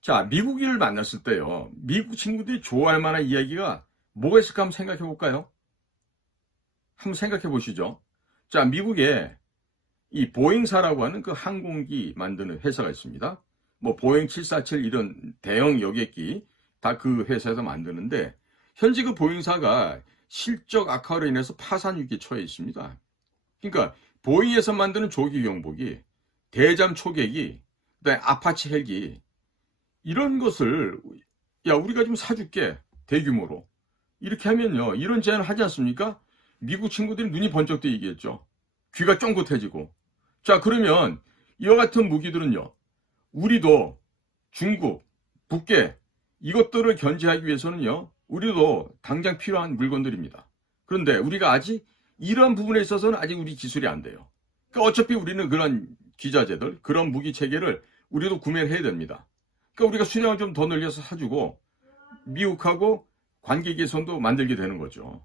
자, 미국인을 만났을 때요. 미국 친구들이 좋아할 만한 이야기가 뭐가 있을까 한번 생각해 볼까요? 한번 생각해 보시죠. 자, 미국에 이 보잉사라고 하는 그 항공기 만드는 회사가 있습니다. 뭐 보잉 747 이런 대형 여객기 다 그 회사에서 만드는데 현재 그 보잉사가 실적 악화로 인해서 파산 위기에 처해 있습니다. 그러니까 보잉에서 만드는 조기 경보기, 대잠 초계기, 그다음에 아파치 헬기 이런 것을 야 우리가 좀 사줄게 대규모로 이렇게 하면요 이런 제안을 하지 않습니까? 미국 친구들이 눈이 번쩍 뜨이겠죠. 귀가 쫑긋해지고 자 그러면 이와 같은 무기들은요 우리도 중국, 북계 이것들을 견제하기 위해서는요 우리도 당장 필요한 물건들입니다. 그런데 우리가 아직 이런 부분에 있어서는 아직 우리 기술이 안 돼요. 그러니까 어차피 우리는 그런 기자재들 그런 무기 체계를 우리도 구매를 해야 됩니다. 그러니까 우리가 수량을 좀 더 늘려서 사주고 미국하고 관계 개선도 만들게 되는 거죠.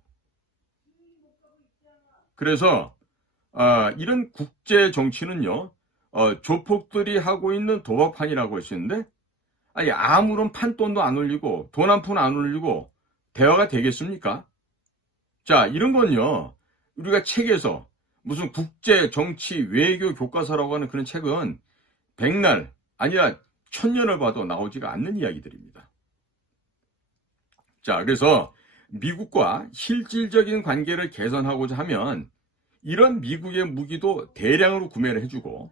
그래서 이런 국제 정치는요 조폭들이 하고 있는 도박판이라고 했었는데 아니 아무런 판돈도 안 올리고 돈 한 푼 안 올리고 대화가 되겠습니까? 자 이런 건요 우리가 책에서 무슨 국제 정치 외교 교과서라고 하는 그런 책은 백날 아니라 천년을 봐도 나오지가 않는 이야기들입니다. 자, 그래서 미국과 실질적인 관계를 개선하고자 하면 이런 미국의 무기도 대량으로 구매를 해주고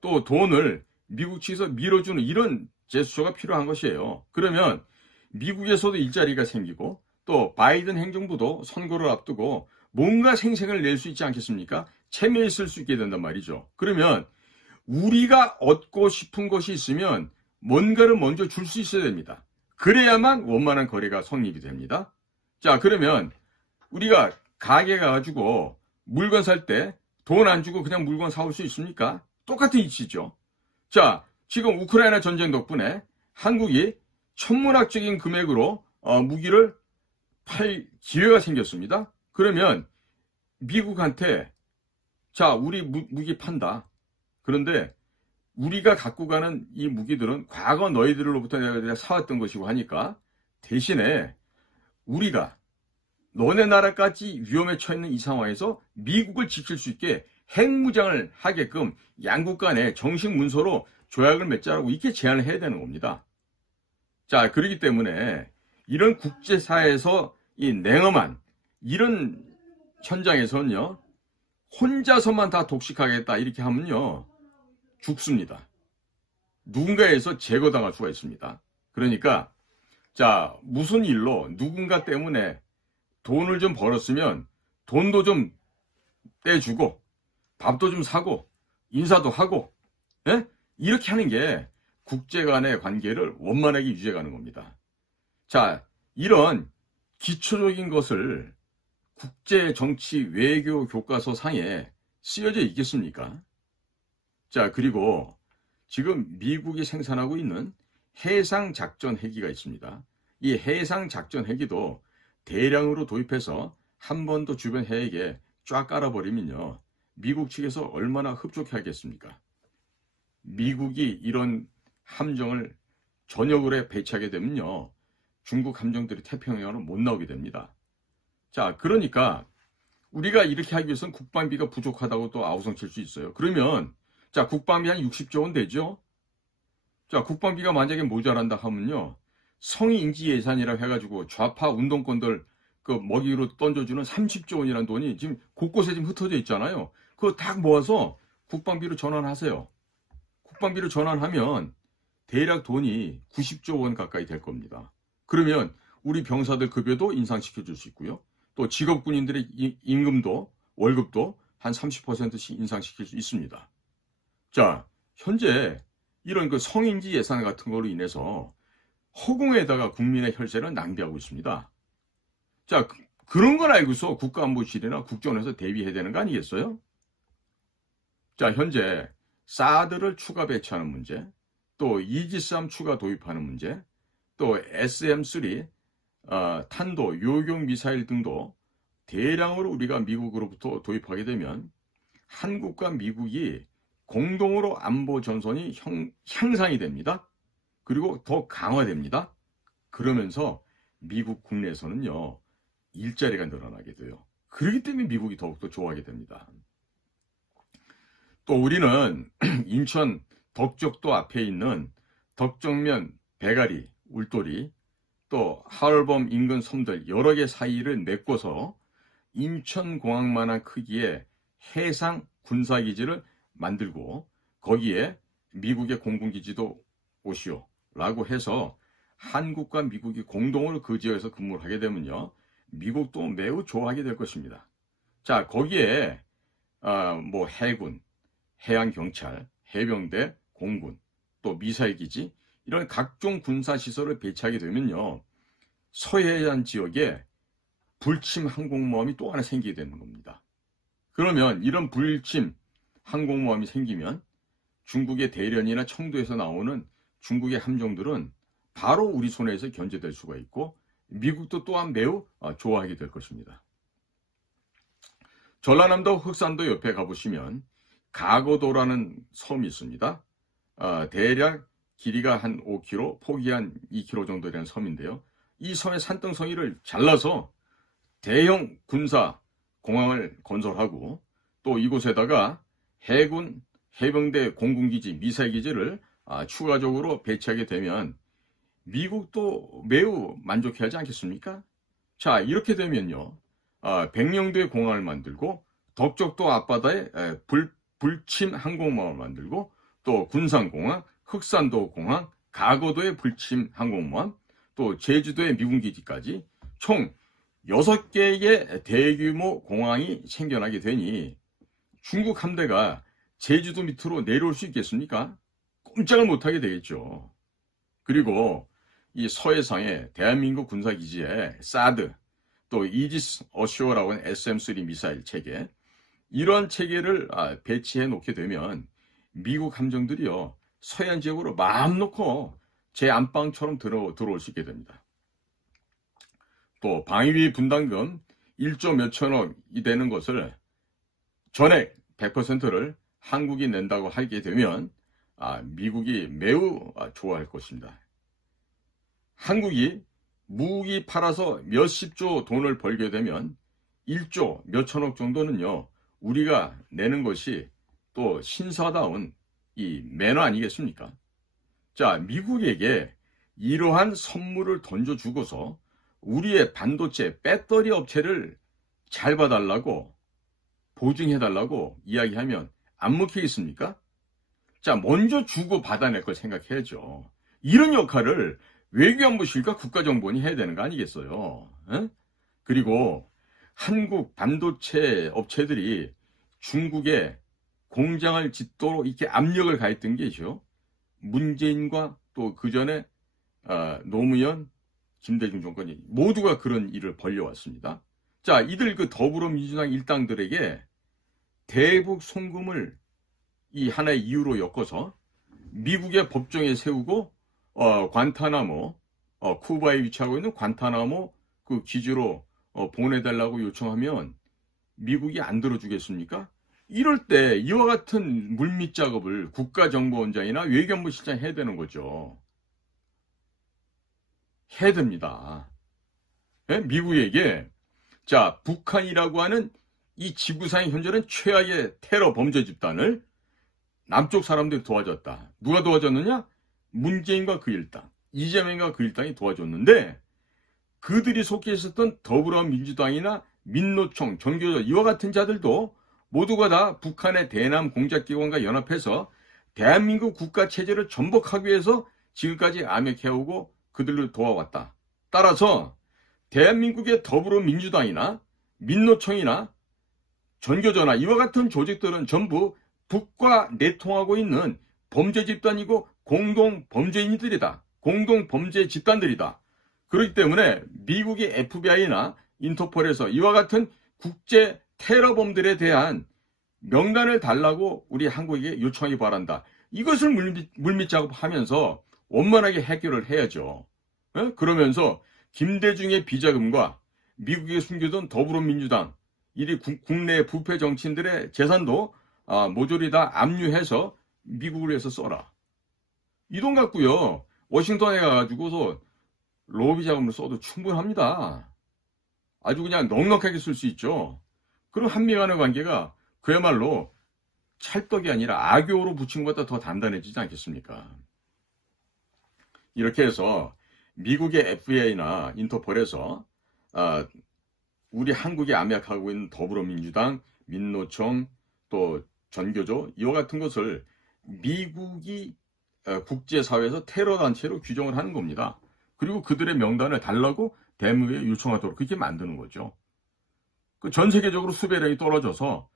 또 돈을 미국 측에서 밀어주는 이런 제스처가 필요한 것이에요. 그러면 미국에서도 일자리가 생기고 또 바이든 행정부도 선거를 앞두고 뭔가 생색을 낼 수 있지 않겠습니까? 체면있을 수 있게 된단 말이죠. 그러면 우리가 얻고 싶은 것이 있으면 뭔가를 먼저 줄 수 있어야 됩니다. 그래야만 원만한 거래가 성립이 됩니다. 자, 그러면 우리가 가게 가가지고 물건 살 때 돈 안 주고 그냥 물건 사올 수 있습니까? 똑같은 이치죠. 자, 지금 우크라이나 전쟁 덕분에 한국이 천문학적인 금액으로 무기를 팔 기회가 생겼습니다. 그러면 미국한테 자, 우리 무기 판다. 그런데 우리가 갖고 가는 이 무기들은 과거 너희들로부터 내가 사왔던 것이고 하니까 대신에 우리가 너네 나라까지 위험에 처해 있는 이 상황에서 미국을 지킬 수 있게 핵무장을 하게끔 양국 간에 정식 문서로 조약을 맺자라고 이렇게 제안을 해야 되는 겁니다. 자, 그렇기 때문에 이런 국제사회에서 이 냉엄한 이런 현장에서는요 혼자서만 다 독식하겠다 이렇게 하면요 죽습니다. 누군가에서 제거당할 수가 있습니다. 그러니까 자 무슨 일로 누군가 때문에 돈을 좀 벌었으면 돈도 좀 떼주고 밥도 좀 사고 인사도 하고 예? 이렇게 하는 게 국제 간의 관계를 원만하게 유지해가는 겁니다. 자 이런 기초적인 것을 국제 정치 외교 교과서 상에 쓰여져 있겠습니까? 자, 그리고 지금 미국이 생산하고 있는 해상작전 헬기가 있습니다. 이 해상작전 헬기도 대량으로 도입해서 한 번 더 주변 해역에 쫙 깔아버리면요. 미국 측에서 얼마나 흡족해 하겠습니까? 미국이 이런 함정을 전역으로 배치하게 되면요. 중국 함정들이 태평양으로 못 나오게 됩니다. 자, 그러니까 우리가 이렇게 하기 위해서는 국방비가 부족하다고 또 아우성칠 수 있어요. 그러면 자, 국방비 한 60조 원 되죠? 자, 국방비가 만약에 모자란다 하면요. 성인지 예산이라고 해가지고 좌파 운동권들 그 먹이로 던져주는 30조 원이라는 돈이 지금 곳곳에 지금 흩어져 있잖아요. 그거 다 모아서 국방비로 전환하세요. 국방비로 전환하면 대략 돈이 90조 원 가까이 될 겁니다. 그러면 우리 병사들 급여도 인상시켜 줄 수 있고요. 또 직업군인들의 임금도 월급도 한 30%씩 인상시킬 수 있습니다. 자, 현재 이런 그 성인지 예산 같은 거로 인해서 허공에다가 국민의 혈세를 낭비하고 있습니다. 자, 그런 걸 알고서 국가안보실이나 국정원에서 대비해야 되는 거 아니겠어요? 자, 현재 사드를 추가 배치하는 문제, 또 이지스함 추가 도입하는 문제, 또 SM-3 탄도, 요격 미사일 등도 대량으로 우리가 미국으로부터 도입하게 되면 한국과 미국이 공동으로 안보 전선이 향상이 됩니다. 그리고 더 강화됩니다. 그러면서 미국 국내에서는요, 일자리가 늘어나게 돼요. 그렇기 때문에 미국이 더욱더 좋아하게 됩니다. 또 우리는 인천 덕적도 앞에 있는 덕정면, 배가리, 울돌이, 또 하얼범 인근 섬들 여러 개 사이를 메꿔서 인천공항만한 크기의 해상 군사기지를 만들고 거기에 미국의 공군기지도 오시오 라고 해서 한국과 미국이 공동으로 그 지역에서 근무를 하게 되면요, 미국도 매우 좋아하게 될 것입니다. 자, 거기에 뭐 해군, 해양경찰, 해병대, 공군, 또 미사일기지 이런 각종 군사시설을 배치하게 되면요, 서해안 지역에 불침 항공모함이 또 하나 생기게 되는 겁니다. 그러면 이런 불침 항공모함이 생기면 중국의 대련이나 청도에서 나오는 중국의 함정들은 바로 우리 손에서 견제될 수가 있고 미국도 또한 매우 좋아하게 될 것입니다. 전라남도 흑산도 옆에 가보시면 가거도라는 섬이 있습니다. 대략 길이가 한 5km, 폭이 한 2km 정도 되는 섬인데요. 이 섬의 산등성이를 잘라서 대형 군사 공항을 건설하고 또 이곳에다가 해군, 해병대, 공군기지, 미사일기지를 추가적으로 배치하게 되면 미국도 매우 만족해하지 않겠습니까? 자, 이렇게 되면요, 백령도에 공항을 만들고 덕적도 앞바다에 불침 항공모함을 만들고 또 군산공항, 흑산도 공항, 가거도의 불침 항공모함, 또 제주도의 미군기지까지 총 6개의 대규모 공항이 생겨나게 되니 중국 함대가 제주도 밑으로 내려올 수 있겠습니까? 꼼짝을 못하게 되겠죠. 그리고 이 서해상의 대한민국 군사기지에 사드, 또 이지스 어쇼어라고 하는 SM-3 미사일 체계, 이런 체계를 배치해 놓게 되면 미국 함정들이요, 서해안 지역으로 마음 놓고 제 안방처럼 들어올 수 있게 됩니다. 또 방위비 분담금 1조 몇천억이 되는 것을 전액 100%를 한국이 낸다고 하게 되면 미국이 매우 좋아할 것입니다. 한국이 무기 팔아서 몇십조 돈을 벌게 되면 1조 몇천억 정도는요, 우리가 내는 것이 또 신사다운 이 매너 아니겠습니까? 자, 미국에게 이러한 선물을 던져주고서 우리의 반도체 배터리 업체를 잘 봐달라고, 보증해달라고 이야기하면 안 먹히겠습니까? 자, 먼저 주고 받아낼 걸 생각해야죠. 이런 역할을 외교안보실과 국가정보원이 해야 되는 거 아니겠어요? 에? 그리고 한국 반도체 업체들이 중국에 공장을 짓도록 이렇게 압력을 가했던 게죠. 문재인과 또 그 전에 노무현, 김대중 정권이 모두가 그런 일을 벌려왔습니다. 자, 이들 그 더불어민주당 일당들에게 대북 송금을 이 하나의 이유로 엮어서 미국의 법정에 세우고 관타나모, 쿠바에 위치하고 있는 관타나모 그 기지로 보내달라고 요청하면 미국이 안 들어주겠습니까? 이럴 때 이와 같은 물밑 작업을 국가정보원장이나 외교안보실장이 해야 되는 거죠. 해야 됩니다. 네? 미국에게 자, 북한이라고 하는 이 지구상의 현재는 최악의 테러 범죄 집단을 남쪽 사람들이 도와줬다. 누가 도와줬느냐? 문재인과 그 일당, 이재명과 그 일당이 도와줬는데 그들이 속해 있었던 더불어민주당이나 민노총, 정교조 이와 같은 자들도 모두가 다 북한의 대남 공작기관과 연합해서 대한민국 국가체제를 전복하기 위해서 지금까지 암약해오고 그들을 도와왔다. 따라서 대한민국의 더불어민주당이나 민노총이나 전교조나 이와 같은 조직들은 전부 북과 내통하고 있는 범죄 집단이고 공동 범죄인들이다. 공동 범죄 집단들이다. 그렇기 때문에 미국의 FBI나 인터폴에서 이와 같은 국제 테러범들에 대한 명단을 달라고 우리 한국에게 요청하기 바란다. 이것을 물밑 작업하면서 원만하게 해결을 해야죠. 그러면서 김대중의 비자금과 미국에 숨겨둔 더불어민주당 이리 국내 부패 정치인들의 재산도 모조리 다 압류해서 미국을 위해서 써라. 이 돈 갖고요, 워싱턴에 가가지고서 로비 자금을 써도 충분합니다. 아주 그냥 넉넉하게 쓸 수 있죠. 그럼 한미 간의 관계가 그야말로 찰떡이 아니라 악교로 붙인 것보다 더 단단해지지 않겠습니까? 이렇게 해서 미국의 FBI나 인터폴에서 우리 한국에 암약하고 있는 더불어민주당, 민노총, 또 전교조 이와 같은 것을 미국이 국제사회에서 테러단체로 규정을 하는 겁니다. 그리고 그들의 명단을 달라고 대무에 요청하도록 그렇게 만드는 거죠. 전 세계적으로 수배력이 떨어져서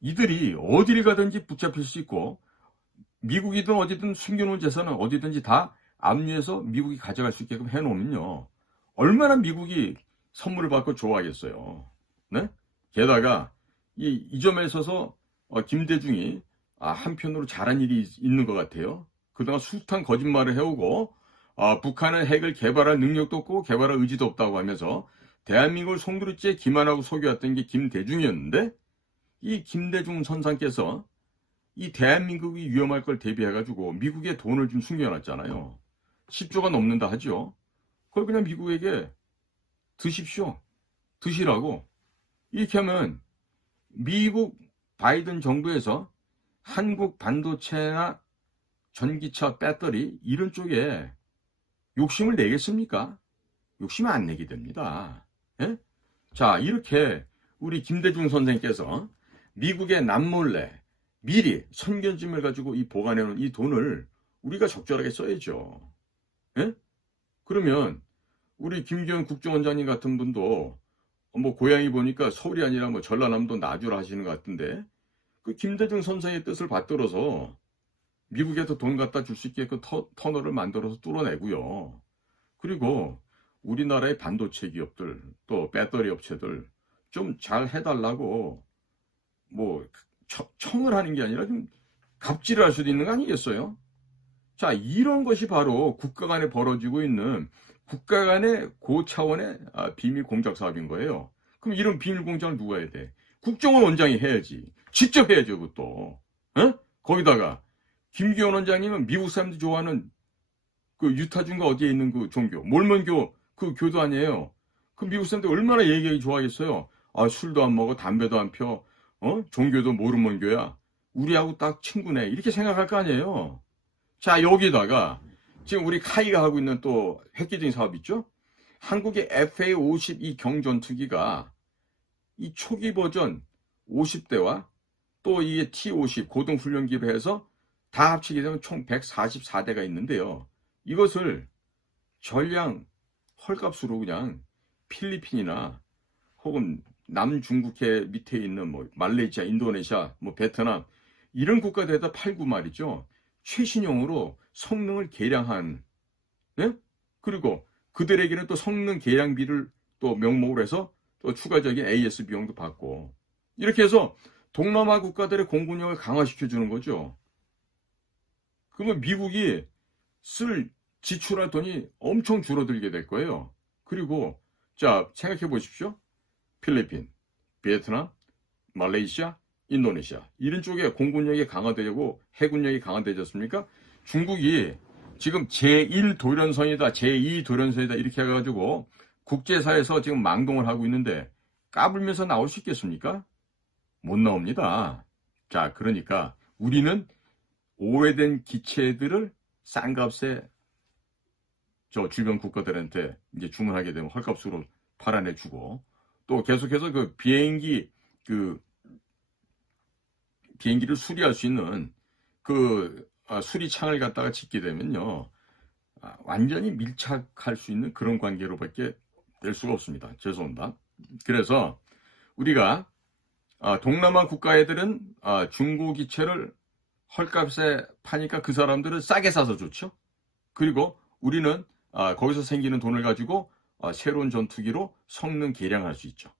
이들이 어디를 가든지 붙잡힐 수 있고 미국이든 어디든 숨겨놓은 재산은 어디든지 다 압류해서 미국이 가져갈 수 있게끔 해놓으면요. 얼마나 미국이 선물을 받고 좋아하겠어요. 네? 게다가 이 점에 있어서 김대중이 한편으로 잘한 일이 있는 것 같아요. 그동안 숱한 거짓말을 해오고 북한은 핵을 개발할 능력도 없고 개발할 의지도 없다고 하면서 대한민국을 송두리째 기만하고 속여왔던 게 김대중이었는데 이 김대중 선상께서 이 대한민국이 위험할 걸 대비해가지고 미국에 돈을 좀 숨겨놨잖아요. 10조가 넘는다 하죠. 그걸 그냥 미국에게 드십시오. 드시라고. 이렇게 하면 미국 바이든 정부에서 한국 반도체나 전기차 배터리 이런 쪽에 욕심을 내겠습니까? 욕심 안 내게 됩니다. 예? 자, 이렇게 우리 김대중 선생께서 미국의 남몰래 미리 선견짐을 가지고 이 보관해놓은 이 돈을 우리가 적절하게 써야죠. 예? 그러면 우리 김기현 국정원장님 같은 분도 뭐 고향이 보니까 서울이 아니라 뭐 전라남도 나주라 하시는 것 같은데 그 김대중 선생의 뜻을 받들어서 미국에서 돈 갖다 줄 수 있게 그 터널을 만들어서 뚫어내고요. 그리고 우리나라의 반도체 기업들 또 배터리 업체들 좀 잘 해달라고 뭐 청을 하는 게 아니라 좀 갑질을 할 수도 있는 거 아니겠어요? 자, 이런 것이 바로 국가 간에 벌어지고 있는 국가 간의 고차원의 비밀 공작 사업인 거예요. 그럼 이런 비밀 공작을 누가 해야 돼? 국정원 원장이 해야지. 직접 해야죠, 그것도. 어? 거기다가 김기현 원장님은 미국 사람들이 좋아하는 그 유타주인가 어디에 있는 그 종교, 몰몬교 그 교도 아니에요. 그 미국 사람들 얼마나 얘기하기 좋아하겠어요. 술도 안 먹어, 담배도 안 펴, 종교도 모르몬교야. 우리하고 딱 친구네. 이렇게 생각할 거 아니에요. 자, 여기다가 지금 우리 카이가 하고 있는 또 획기적인 사업 있죠? 한국의 FA-52 경전투기가 이 초기 버전 50대와 또 이게 T-50 고등훈련기로 해서 다 합치게 되면 총 144대가 있는데요. 이것을 전량 헐값으로 그냥 필리핀이나 혹은 남중국해 밑에 있는 뭐 말레이시아, 인도네시아, 뭐 베트남 이런 국가들에다 팔고 말이죠. 최신형으로 성능을 개량한, 네? 그리고 그들에게는 또 성능 개량비를 또 명목으로 해서 또 추가적인 AS 비용도 받고 이렇게 해서 동남아 국가들의 공군력을 강화시켜주는 거죠. 그러면 미국이 지출할 돈이 엄청 줄어들게 될 거예요. 그리고 자, 생각해 보십시오. 필리핀, 베트남, 말레이시아, 인도네시아 이런 쪽에 공군력이 강화되고 해군력이 강화되졌습니까? 중국이 지금 제1도련선이다, 제2도련선이다 이렇게 해가지고 국제사에서 지금 망동을 하고 있는데 까불면서 나올 수 있겠습니까? 못 나옵니다. 자, 그러니까 우리는 오래된 기체들을 싼 값에 저 주변 국가들한테 이제 주문하게 되면 헐값으로 팔아내주고 또 계속해서 그 비행기를 수리할 수 있는 그 수리창을 갖다가 짓게 되면요. 완전히 밀착할 수 있는 그런 관계로밖에 될 수가 없습니다. 죄송합니다. 그래서 우리가 동남아 국가 애들은 중국 기체를 헐값에 파니까 그 사람들은 싸게 사서 좋죠. 그리고 우리는 거기서 생기는 돈을 가지고 새로운 전투기로 성능 개량할 수 있죠.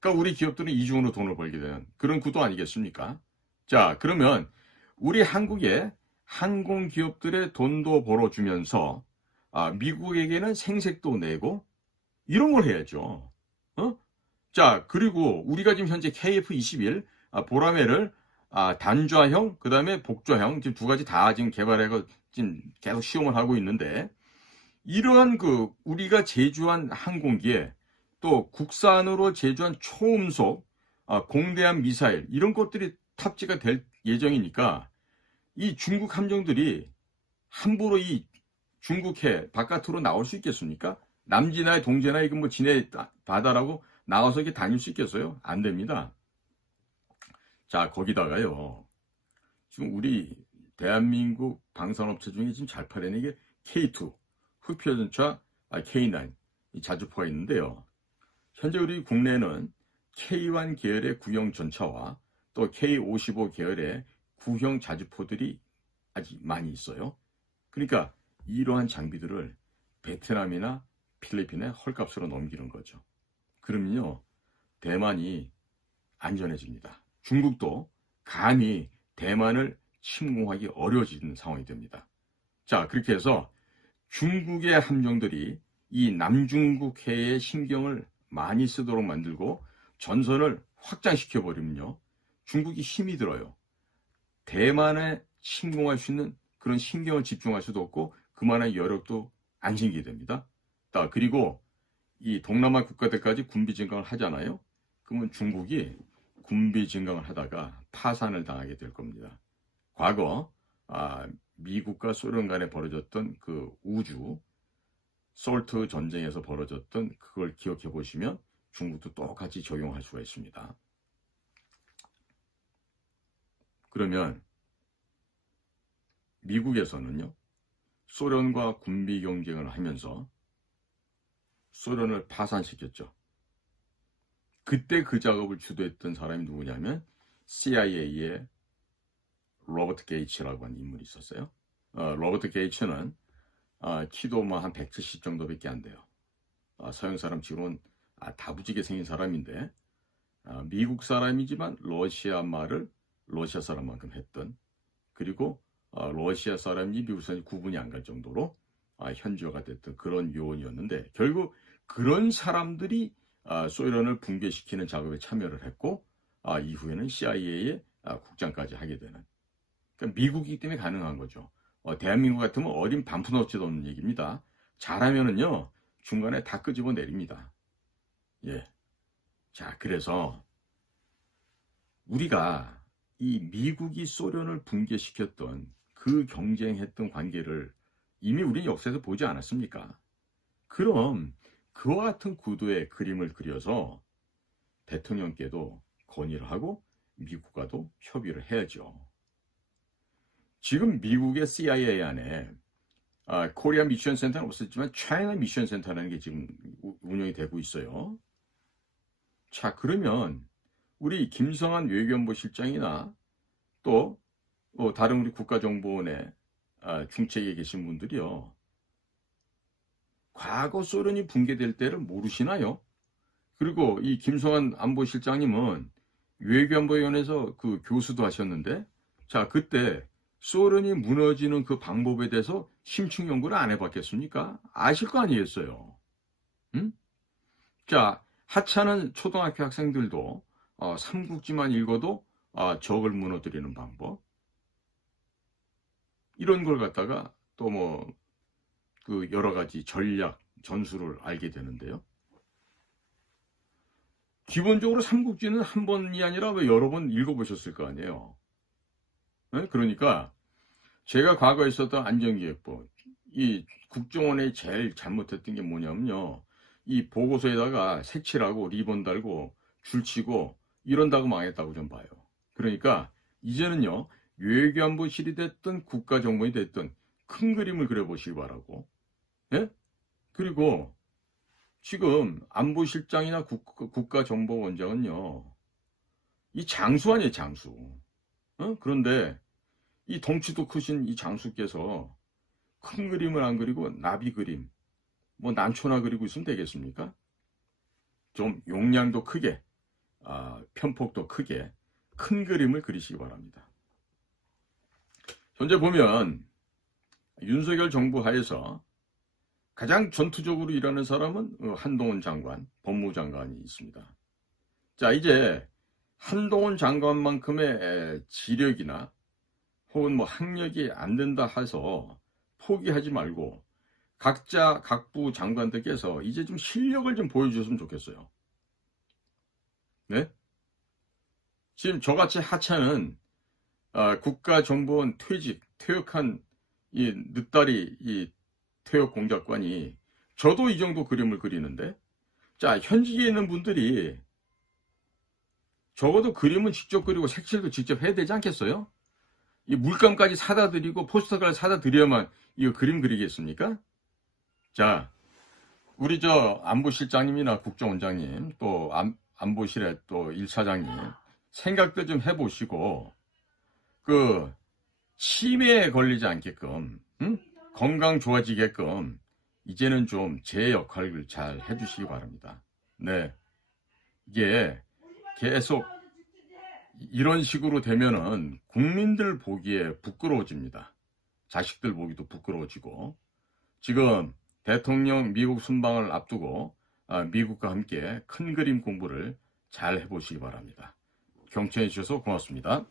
그러니까 우리 기업들은 이중으로 돈을 벌게 되는 그런 구도 아니겠습니까? 자, 그러면 우리 한국의 항공기업들의 돈도 벌어주면서 미국에게는 생색도 내고 이런 걸 해야죠. 자, 그리고 우리가 지금 현재 KF-21 보라매를 단좌형, 그 다음에 복좌형 지금 두 가지 다 지금 개발해서 지금 계속 시험을 하고 있는데, 이러한 우리가 제조한 항공기에 또 국산으로 제조한 초음속, 공대함 미사일, 이런 것들이 탑재가 될 예정이니까 이 중국 함정들이 함부로 이 중국해 바깥으로 나올 수 있겠습니까? 남지나 동지나 이거 뭐 지네 바다라고 나와서 이렇게 다닐 수 있겠어요? 안 됩니다. 자, 거기다가요, 지금 우리 대한민국 방산업체 중에 지금 잘 팔리는 게 K2, 흑표전차 K9, 이 자주포가 있는데요. 현재 우리 국내는 K1 계열의 구형 전차와 또 K55 계열의 구형 자주포들이 아직 많이 있어요. 그러니까 이러한 장비들을 베트남이나 필리핀에 헐값으로 넘기는 거죠. 그러면요, 대만이 안전해집니다. 중국도 감히 대만을 침공하기 어려워지는 상황이 됩니다. 자, 그렇게 해서 중국의 함정들이 이 남중국해에 신경을 많이 쓰도록 만들고 전선을 확장시켜 버리면요, 중국이 힘이 들어요. 대만에 침공할 수 있는 그런 신경을 집중할 수도 없고 그만한 여력도 안 생기게 됩니다. 그리고 이 동남아 국가들까지 군비 증강을 하잖아요. 그러면 중국이 군비 증강을 하다가 파산을 당하게 될 겁니다. 과거 미국과 소련 간에 벌어졌던 그 우주 솔트 전쟁에서 벌어졌던 그걸 기억해 보시면 중국도 똑같이 적용할 수가 있습니다. 그러면 미국에서는요, 소련과 군비 경쟁을 하면서 소련을 파산시켰죠. 그때 그 작업을 주도했던 사람이 누구냐면 CIA의 로버트 게이츠라고 하는 인물이 있었어요. 로버트 게이츠는 키도 한 170 정도밖에 안 돼요. 서양 사람 치고는 다부지게 생긴 사람인데, 미국 사람이지만 러시아 말을 러시아 사람만큼 했던, 그리고 러시아 사람이 미국 사람이 구분이 안 갈 정도로 현지화가 됐던 그런 요원이었는데, 결국 그런 사람들이 소련을 붕괴시키는 작업에 참여를 했고, 이후에는 CIA의 국장까지 하게 되는, 그러니까 미국이기 때문에 가능한 거죠. 대한민국 같으면 어린 반푼어치도 없는 얘기입니다. 잘하면은요, 중간에 다 끄집어 내립니다. 예. 자, 그래서 우리가 이 미국이 소련을 붕괴시켰던 그 경쟁했던 관계를 이미 우리는 역사에서 보지 않았습니까? 그럼 그와 같은 구도의 그림을 그려서 대통령께도 건의를 하고 미국과도 협의를 해야죠. 지금 미국의 CIA 안에 코리아 미션 센터는 없었지만 차이나 미션 센터라는 게 지금 운영이 되고 있어요. 자, 그러면 우리 김성한 외교안보 실장이나 또 다른 우리 국가정보원의 중책에 계신 분들이요, 과거 소련이 붕괴될 때를 모르시나요? 그리고 이 김성한 안보실장님은 외교안보위원회에서 그 교수도 하셨는데, 자, 그때 소련이 무너지는 그 방법에 대해서 심층 연구를 안 해봤겠습니까? 아실 거 아니겠어요? 응? 자, 하찮은 초등학교 학생들도 삼국지만 읽어도 적을 무너뜨리는 방법, 이런 걸 갖다가 또 그 여러 가지 전략, 전술을 알게 되는데요. 기본적으로 삼국지는 한 번이 아니라 왜 여러 번 읽어보셨을 거 아니에요. 네? 그러니까 제가 과거에 있었던 안전기획부, 이 국정원에 제일 잘못했던 게 뭐냐면요, 이 보고서에다가 색칠하고 리본 달고 줄치고 이런다고 망했다고 좀 봐요. 그러니까 이제는요, 외교안보실이 됐든 국가정보원이 됐든 큰 그림을 그려보시기 바라고. 예? 그리고 지금 안보실장이나 국가정보원장은요, 이 장수 아니에요, 장수. 그런데 이 덩치도 크신 이 장수께서 큰 그림을 안 그리고 나비 그림, 난초나 그리고 있으면 되겠습니까? 좀 용량도 크게, 편폭도 크게 큰 그림을 그리시기 바랍니다. 현재 보면 윤석열 정부 하에서 가장 전투적으로 일하는 사람은 한동훈 장관, 법무장관이 있습니다. 자, 이제 한동훈 장관만큼의 지력이나 혹은 학력이 안 된다 해서 포기하지 말고 각자 각부 장관들께서 이제 좀 실력을 좀 보여주셨으면 좋겠어요. 네? 지금 저같이 하찮은 국가정보원 퇴역한 이 늦다리 이 퇴역 공작관이 저도 이 정도 그림을 그리는데, 자, 현직에 있는 분들이 적어도 그림은 직접 그리고 색칠도 직접 해야 되지 않겠어요? 이 물감까지 사다 드리고 포스터까지 사다 드려야만 이거 그림 그리겠습니까? 자, 우리 저 안보실장님이나 국정원장님, 또 안보실의 또 1차장님, 생각들 좀 해보시고, 그, 치매에 걸리지 않게끔, 건강 좋아지게끔, 이제는 좀 제 역할을 잘 해주시기 바랍니다. 네. 이게 계속 이런 식으로 되면은 국민들 보기에 부끄러워집니다. 자식들 보기도 부끄러워지고, 지금 대통령 미국 순방을 앞두고 미국과 함께 큰 그림 공부를 잘 해보시기 바랍니다. 경청해 주셔서 고맙습니다.